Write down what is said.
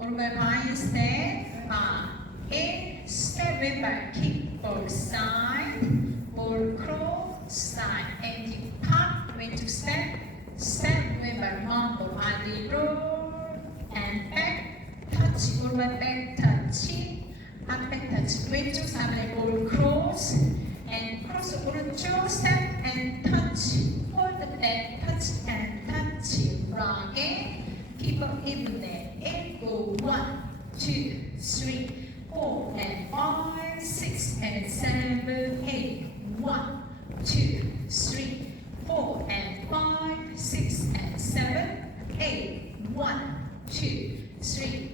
오른발 바이 스텝, 바이, step 왼발 kick ball side, ball cross side, and depart 왼쪽 step, step 왼발 mambo body roll, and back touch 오른발 back touch, 앞백 touch 왼쪽 3의 ball cross, and cross 오른쪽 step and touch, hold the back touch and touch, rock it. Keep up even there. 8, go 1, 2, 3, 4, and 5, 6, and 7, 8. 1, 2, 3, 4, and 5, 6, and 7, 8. 1, 2, 3,